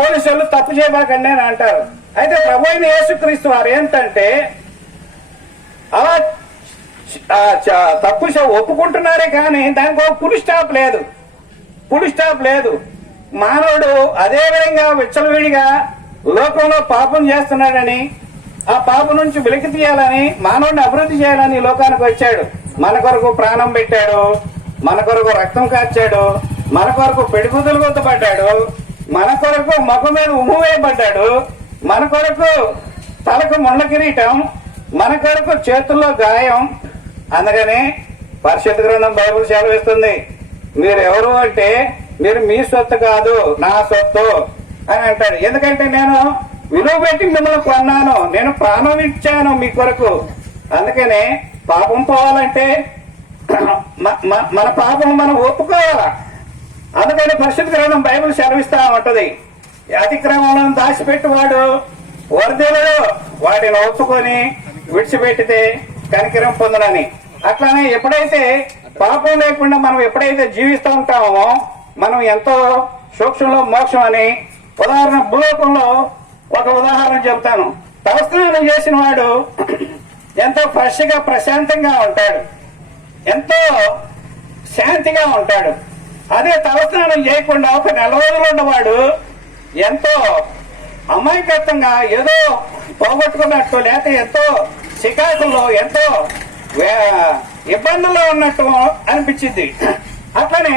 Police వాళ్ళు తప్పు చేయబాకండి అని అంటారు. అయితే ప్రభు అయిన యేసుక్రీస్తు వారు ఏంటంటే అలా తప్పు ఒప్పుకుంటున్నారే కానీ దానికి ఒక ఫుల్ స్టాప్ లేదు. మానవుడు అదే విధంగా విచ్చలవిడిగా లోకంలో పాపం చేస్తున్నాడని, ఆ పాపం నుంచి వెలికి తీయాలని, మానవుడిని అభివృద్ధి చేయాలని లోకానికి వచ్చాడు. మన కొరకు ప్రాణం పెట్టాడు, మన కొరకు రక్తం కార్చాడు, మన కొరకు పెడిగుద్దులు గుర్తుపడ్డాడు, మన కొరకు ముఖం మీద ఉమ్ము వేయబడ్డాడు, మన కొరకు తలకు ముళ్ళ కిరీటం, మన కొరకు చేతుల్లో గాయం. అందుకని పరిశుద్ధ గ్రంథం బైబిల్ సెలవిస్తుంది, మీరెవరు అంటే మీరు మీ సొత్తు కాదు నా సొత్తు అని అంటాడు. ఎందుకంటే నేను విలువ పెట్టి మిమ్మల్ని కొన్నాను, నేను ప్రాణం ఇచ్చాను మీ కొరకు. అందుకనే పాపం పోవాలంటే మన పాపం మనం ఒప్పుకోవాలా. అందుకని పరిశుద్ధ గ్రంథం బైబిల్ సెలవిస్తా ఉంటది, అతిక్రమంలో దాచిపెట్టువాడు వర్ధిల్లడు, వాటిని ఒప్పుకొని విడిచిపెట్టితే కనికరం పొందనని. అట్లానే ఎప్పుడైతే పాపం లేకుండా మనం ఎప్పుడైతే జీవిస్తూ ఉంటామో మనం ఎంతో సూక్ష్మంలో మోక్షం అని. ఉదాహరణ, భూలోకంలో ఒక ఉదాహరణ చెబుతాను. తలస్నానం చేసిన వాడు ఎంతో ఫ్రెష్ గా ప్రశాంతంగా ఉంటాడు, ఎంతో శాంతిగా ఉంటాడు. అదే తలస్నానం చేయకుండా ఒక నెల రోజులు ఉన్నవాడు ఎంతో అమాయకత్వంగా ఏదో పోగొట్టుకున్నట్టు, లేకపోతే ఎంతో చికాకుల్లో ఎంతో ఇబ్బందుల్లో ఉన్నట్టు అనిపించింది. అట్లనే